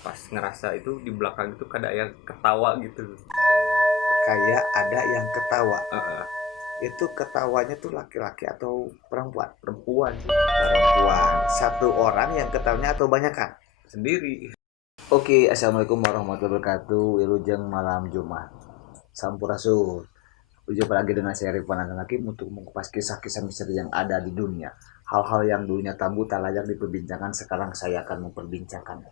pas ngerasa itu di belakang itu ada yang ketawa gitu. Kayak ada yang ketawa. Heeh, Itu ketawanya tuh laki-laki atau perempuan? perempuan sih, Perempuan. Satu orang yang ketawanya atau banyak kan? sendiri. Oke, assalamualaikum warahmatullahi wabarakatuh. Wilujeng malam Jumat. Sampurasun. Berjumpa lagi dengan saya Rifan Hakim untuk mengupas kisah-kisah misteri yang ada di dunia. Hal-hal yang dulunya tabu tak layak diperbincangkan, sekarang saya akan memperbincangkan.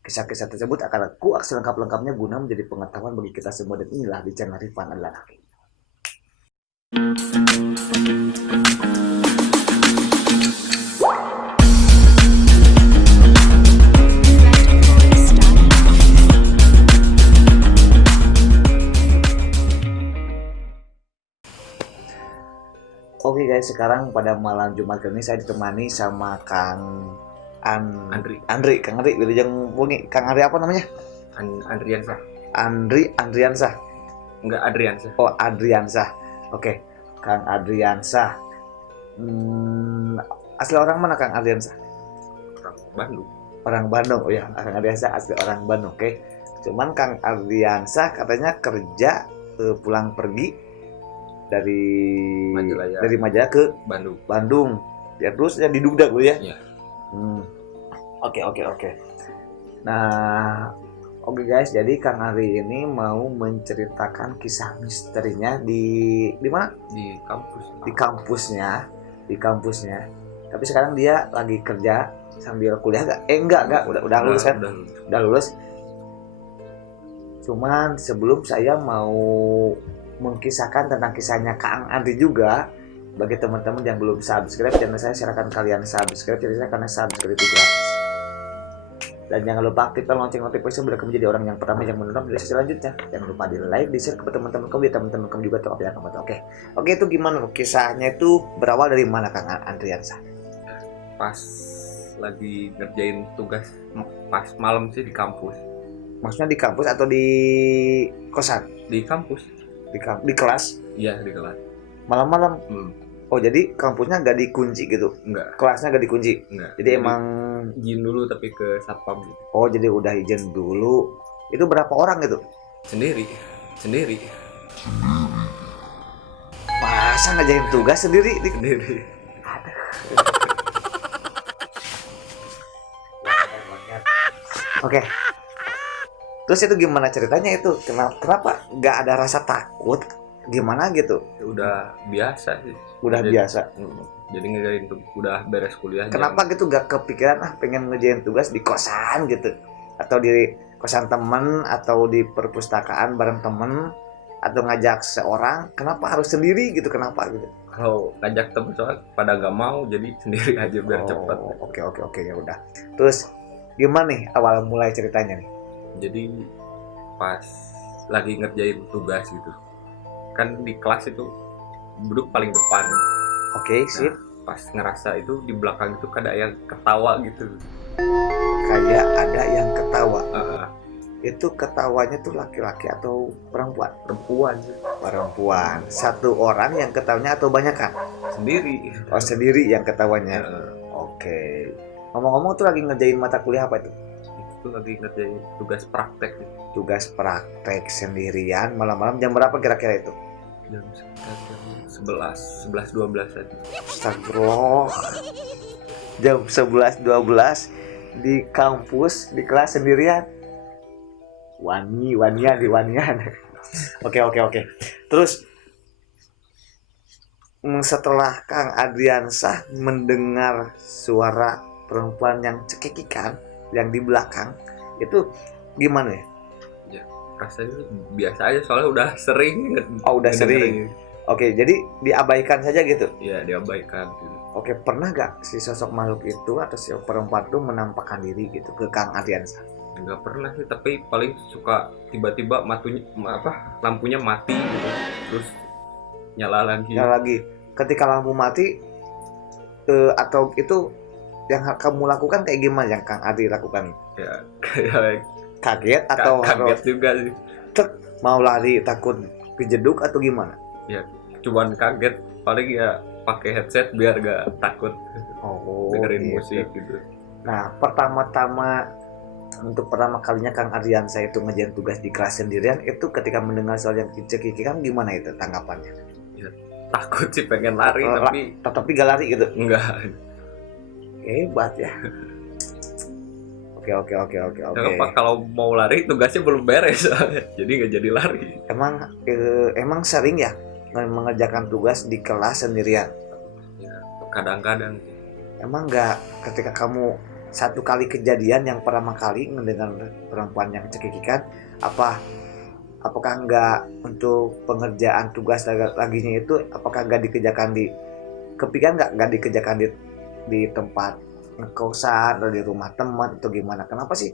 Kisah-kisah tersebut akan aku selengkap-lengkapnya guna menjadi pengetahuan bagi kita semua, dan inilah di channel Rifan adalah Hakim. Oke guys, sekarang pada malam Jumat ini saya ditemani sama Andri, Kang Andri, Wilujeng Bungi. Kang Andri apa namanya? Andriansah, Andriansah. enggak Adriansah. Oh, Adriansah. Oke, Kang Adriansah. Hmm, asli orang mana Kang Adriansah? Orang Bandung. Orang Bandung. Oh ya, Kang Adriansah asli orang Bandung. Oke. Cuman Kang Adriansah katanya kerja pulang pergi dari Majalaya, Majalah ke Bandung. Bandung. Ya terus ya diduga gue ya. Iya. Oke. Nah, oke guys, jadi Kang Ari ini mau menceritakan kisah misterinya di mana? Di kampus. Di kampusnya. Tapi sekarang dia lagi kerja sambil kuliah gak? Enggak, udah lulus kan? Udah lulus. Cuman sebelum saya mau mengkisahkan tentang kisahnya Kang Andri juga, bagi teman-teman yang belum subscribe channel saya, silakan kalian subscribe channel saya karena subscribe itu gratis. Dan jangan lupa aktifkan lonceng notifikasi biar kamu menjadi orang yang pertama yang menonton video selanjutnya. Jangan lupa di like, di share ke teman-teman kamu, biar teman-teman kamu juga tahu apa yang kamu tahu. Oke, itu gimana kisahnya, itu berawal dari mana Kang Andriansa? Pas lagi ngerjain tugas pas malam sih di kampus. Maksudnya di kampus atau di kosan? Di kampus. Di kelas? Iya, di kelas. Malam-malam? Hmm, Oh, jadi kampusnya nggak dikunci gitu? enggak, Kelasnya nggak dikunci? enggak. Jadi emang, izin dulu tapi ke satpam gitu. oh jadi udah izin dulu. Itu berapa orang gitu? Sendiri. Masa ngerjain tugas sendiri? Sendiri. Oke. Terus itu gimana ceritanya itu? Kenapa nggak ada rasa takut? Gimana gitu? Udah biasa sih. Udah biasa. Jadi ngerjain tuh udah beres kuliah. Kenapa gitu nggak kepikiran pengen ngerjain tugas di kosan gitu? Atau di kosan temen, atau di perpustakaan bareng temen, atau ngajak seorang? Kenapa harus sendiri gitu? Kenapa gitu? Kalau ngajak temen soalnya pada nggak mau, jadi sendiri aja biar cepet. Oke, ya udah. Terus gimana nih awal mulai ceritanya nih? Jadi pas lagi ngerjain tugas gitu, kan di kelas itu duduk paling depan. Oke, sip. Pas ngerasa itu di belakang itu ada yang ketawa gitu. Kayak ada yang ketawa. Heeh, Itu ketawanya tuh laki-laki atau perempuan? perempuan sih, Perempuan. Satu orang yang ketawanya atau banyak kan? sendiri. Oh, sendiri yang ketawanya. Heeh, Oke. Ngomong-ngomong tuh lagi ngerjain mata kuliah apa itu? itu lagi ngerjain tugas praktek gitu. Tugas praktek sendirian malam-malam, jam berapa kira-kira itu? Jam sekitar jam 11, 12 aja. Astagfirullah. Jam 11-12 di kampus, di kelas sendirian. Wanian. Oke. Terus setelah Kang Adriansah mendengar suara perempuan yang cekikikan yang di belakang, itu gimana ya? Ya, rasanya biasa aja soalnya udah sering. Oh, udah sering. Oke, jadi diabaikan saja gitu. Ya, diabaikan gitu. Oke, pernah gak si sosok makhluk itu atau si perempuan itu menampakkan diri gitu ke Kang Adriansah? Nggak pernah sih, tapi paling suka tiba-tiba lampunya mati gitu, terus nyala lagi. Ketika lampu mati, atau itu yang kamu lakukan kayak gimana yang Kang Adi lakukan? Ya kayak Kaget atau kaget juga sih. mau lari takut kejeduk atau gimana? Ya cuman kaget, paling ya pakai headset biar gak takut Oh, dengerin gitu. musik gitu. Nah, pertama-tama untuk pertama kalinya Kang Ardiansa itu ngerjain tugas di kelas sendirian, itu ketika mendengar soal yang cekikikan gimana itu tanggapannya? Takut sih, pengen lari Tapi gak lari gitu. enggak. Hebat ya. Oke. Kenapa kalau mau lari tugasnya belum beres jadi nggak jadi lari. Emang sering ya mengerjakan tugas di kelas sendirian? Ya, kadang-kadang. Emang nggak ketika kamu satu kali kejadian yang pertama kali mendengar perempuan yang cekikikan, apakah nggak untuk pengerjaan tugas laginya itu, apakah nggak dikerjakan kepikiran nggak dikerjakan di tempat ngekausan atau di rumah teman atau gimana? Kenapa sih?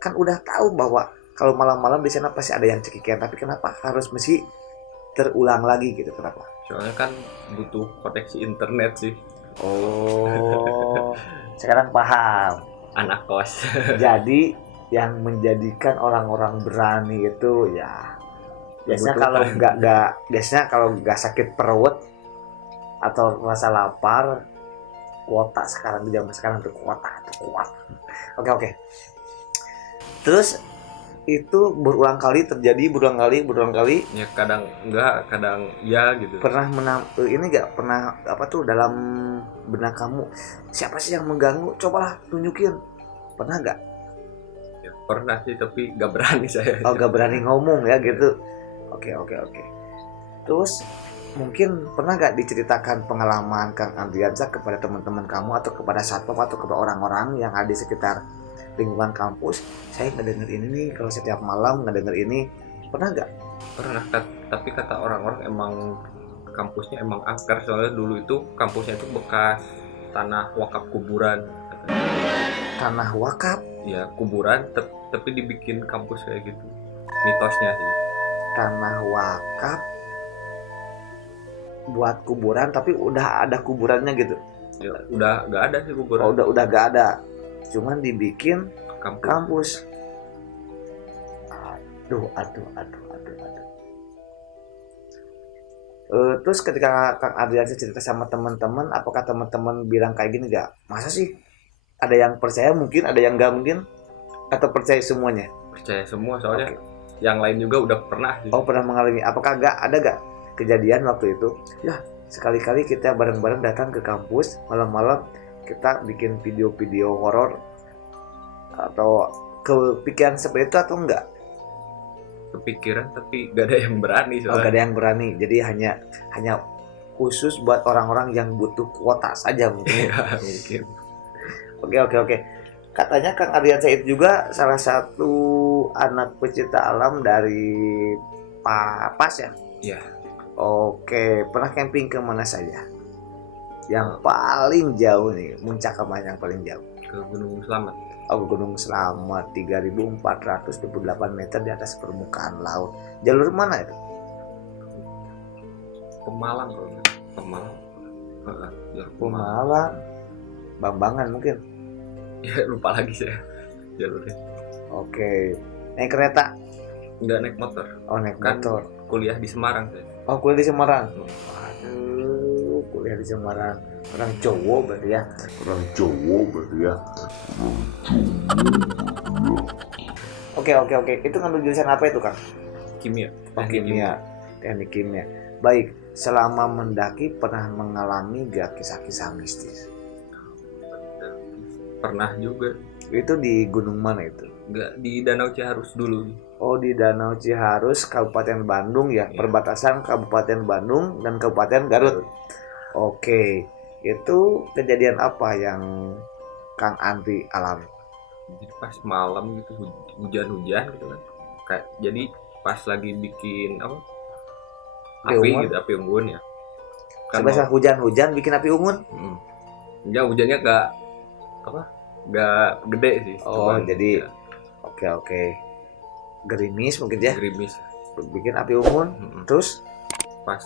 Kan udah tahu bahwa kalau malam-malam di sana pasti ada yang cekikikan, tapi kenapa harus mesti terulang lagi gitu? Kenapa? Soalnya kan butuh koneksi internet sih. Oh, sekarang paham. Anak kos. Jadi yang menjadikan orang-orang berani itu ya biasanya kalau nggak sakit perut atau rasa lapar, kuota sekarang di zaman sekarang tuh kuota. Oke. Terus itu berulang kali terjadi. Ya kadang enggak, kadang ya gitu. Pernah ini nggak pernah dalam benak kamu, siapa sih yang mengganggu? Cobalah tunjukin. Pernah nggak? Ya, pernah sih, tapi nggak berani saya. Oh, nggak berani ngomong ya gitu. Oke. Terus mungkin pernah nggak diceritakan pengalaman Kang Ardiansa kepada teman-teman kamu atau kepada satpam atau kepada orang-orang yang ada di sekitar lingkungan kampus? Saya ngedenger ini nih, kalau setiap malam ngedenger ini. Pernah nggak? Pernah, tapi kata orang-orang emang kampusnya emang angker, soalnya dulu itu kampusnya itu bekas tanah wakaf kuburan. Tanah wakaf? Ya kuburan, tapi dibikin kampus kayak gitu. Mitosnya sih. Tanah wakaf buat kuburan, tapi udah ada kuburannya gitu? Ya, udah nggak ada sih kuburan. Oh, udah nggak ada. Cuman dibikin kampus. Aduh. Terus ketika Kang Ardiansa cerita sama teman-teman, apakah teman-teman bilang kayak gini nggak? Masa sih? Ada yang percaya mungkin, ada yang nggak mungkin, atau percaya semuanya? Percaya semua, soalnya yang lain juga udah pernah. Oh, pernah mengalami. Apakah ada kejadian waktu itu? Ya, sekali-kali kita bareng-bareng datang ke kampus malam-malam, kita bikin video-video horor, atau kepikiran seperti itu atau enggak? Kepikiran, tapi gak ada yang berani soalnya. Oh, gak ada yang berani. Jadi hanya khusus buat orang-orang yang butuh kuota saja mungkin. Ya, mungkin. Oke. Katanya Kang Ardiansa itu juga salah satu anak pecinta alam dari PAS ya? Iya. Oke, pernah camping ke mana saja? Yang paling jauh nih, muncak kemana yang paling jauh? Ke Gunung Selamat. Oh, Gunung Selamat, 3.428 meter di atas permukaan laut. Jalur mana itu? Pemalang kalau nggak. Pemalang. Jalur Pemalang. Bambangan mungkin. Ya lupa lagi saya jalurnya. Oke. Naik kereta? Nggak, naik motor. Oh, naik Kan motor. kuliah di Semarang saya. Oh, kuliah di Semarang. Waduh, kuliah di Semarang. Orang cowok berarti ya. Oke. Itu ngambil jurusan apa itu, Kang? Kimia. Oh, kimia. Teknik kimia. Baik, selama mendaki pernah mengalami gak kisah-kisah mistis? Pernah juga. Itu di gunung mana itu? Nggak, di Danau Ciharus dulu. Oh, di Danau Ciharus, Kabupaten Bandung ya, perbatasan Kabupaten Bandung dan Kabupaten Garut. Oke, itu kejadian apa yang Kang Andri alami? Jadi pas malam gitu, hujan-hujan gitu kan. Jadi pas lagi bikin apa? Api unggun ya. Kan hujan-hujan bikin api unggun? Ya, hujannya nggak gede sih. Oh, cuman, jadi ya. Oke. Gerimis mungkin ya? Gerimis. Bikin api unggun. Terus pas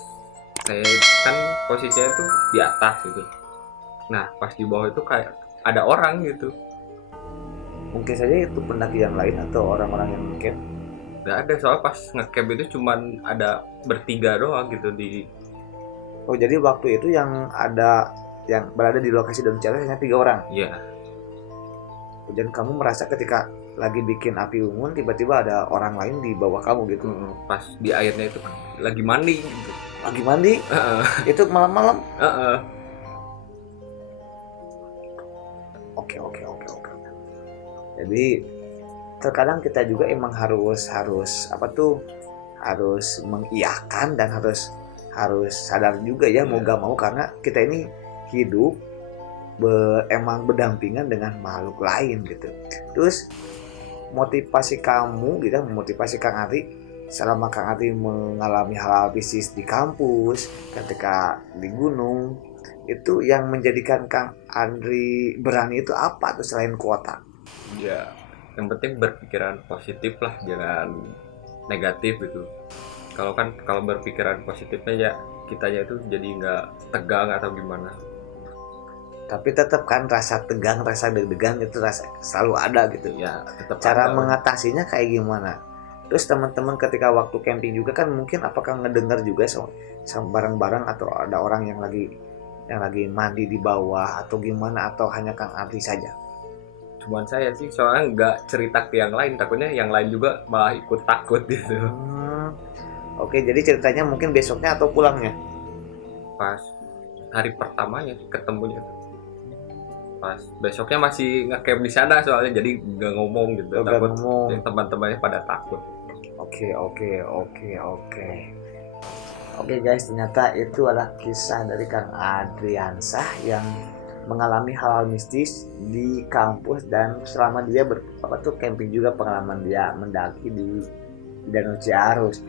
saya kan posisinya tuh di atas gitu. Nah, pas di bawah itu kayak ada orang gitu. Mungkin saja itu pendaki yang lain atau orang-orang yang ngecamp. Nggak ada, soalnya pas ngecamp itu cuman ada bertiga doang gitu di. Oh, jadi waktu itu yang berada di lokasi Danau Ciharus hanya 3 orang. Iya. Dan kamu merasa ketika lagi bikin api unggun, tiba-tiba ada orang lain di bawah kamu gitu. Pas di airnya itu lagi mandi gitu. Lagi mandi itu malam-malam. Oke. Jadi terkadang kita juga emang harus harus mengiyakan dan harus sadar juga ya, mau gak mau, karena kita ini hidup emang berdampingan dengan makhluk lain gitu. Terus motivasi kamu gitu, memotivasi Kang Ari selama Kang Ari mengalami hal-hal bisnis di kampus, ketika di gunung, itu yang menjadikan Kang Ari berani itu apa tuh selain kuota? Ya, yang penting berpikiran positif lah, jangan negatif gitu. Kalau berpikiran positifnya ya kitanya itu jadi nggak tegang atau gimana. Tapi tetap kan rasa tegang, rasa deg-degan itu selalu ada gitu. Ya, tetap cara ada. mengatasinya kayak gimana? Terus teman-teman ketika waktu camping juga kan mungkin apakah ngedengar juga sama bareng-bareng, atau ada orang yang lagi mandi di bawah atau gimana, atau hanya Kang Ari saja? Cuman saya sih soalnya nggak cerita ke yang lain, takutnya yang lain juga malah ikut takut gitu. Oke, jadi ceritanya mungkin besoknya atau pulangnya? Pas hari pertamanya ketemunya, pas besoknya masih ngecamp di sana soalnya, jadi nggak ngomong gitu, takut teman-temannya pada takut. Oke guys, ternyata itu adalah kisah dari Kang Adriansah yang mengalami hal-hal mistis di kampus, dan selama dia camping juga pengalaman dia mendaki di Danau Ciarus.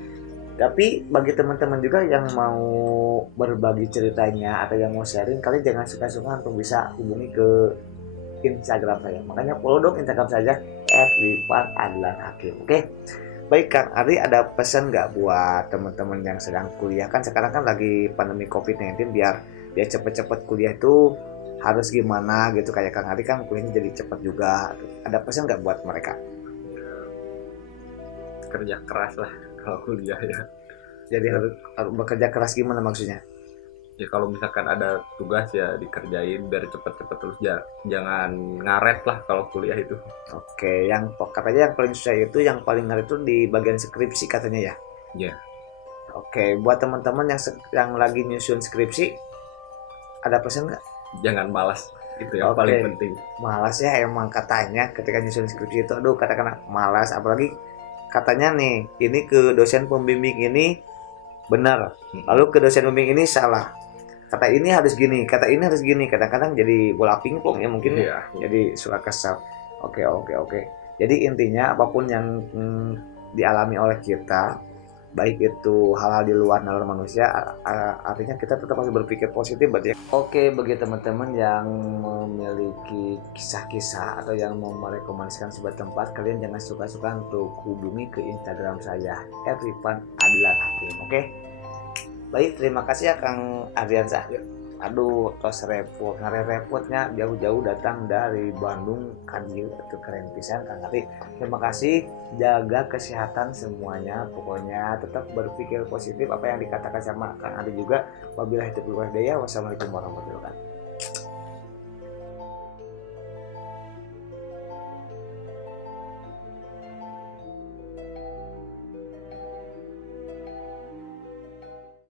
Tapi bagi teman-teman juga yang mau berbagi ceritanya atau yang mau sharing, kalian jangan suka-suka untuk bisa hubungi ke Instagram saya. Makanya follow dong Instagram saja @rifanadlanhakim. Oke. Baik Kang Ari, ada pesan nggak buat teman-teman yang sedang kuliah? Kan sekarang kan lagi pandemi COVID-19, biar cepet-cepet kuliah itu harus gimana gitu, kayak Kang Ari kan kuliahnya jadi cepet juga. Ada pesan nggak buat mereka? Kerja keras lah kalau kuliah ya. Jadi harus bekerja keras gimana maksudnya? Ya kalau misalkan ada tugas ya dikerjain biar cepet-cepet terus, ya jangan ngaret lah kalau kuliah itu. Oke, katanya yang paling susah itu, yang paling ngaret itu di bagian skripsi katanya ya? Iya. Oke, buat teman-teman yang lagi nyusun skripsi, ada pesan nggak? Jangan malas, itu yang paling penting. Malas ya emang katanya ketika nyusun skripsi itu, aduh kadang-kadang malas, apalagi katanya nih, ini ke dosen pembimbing ini benar, lalu ke dosen pembimbing ini salah, kata ini harus gini, kata ini harus gini, kadang-kadang jadi bola pingpong ya mungkin. Jadi suka kesal. Oke. Jadi intinya apapun yang dialami oleh kita, baik itu hal-hal di luar nalar manusia, artinya kita tetap harus berpikir positif berarti. Oke, bagi teman-teman yang memiliki kisah-kisah atau yang mau merekomendasikan sebuah tempat, kalian jangan suka-suka untuk hubungi ke Instagram saya @rifanadlanhakim. Oke. Baik, terima kasih ya Kang Adriansah. Aduh, tos repotnya jauh-jauh datang dari Bandung kan, itu keren pisan Kang Ari. Terima kasih, jaga kesehatan semuanya, pokoknya tetap berpikir positif apa yang dikatakan sama Kang Ari juga. Wabillahi taufiq wal hidayah. Wassalamualaikum warahmatullahi wabarakatuh.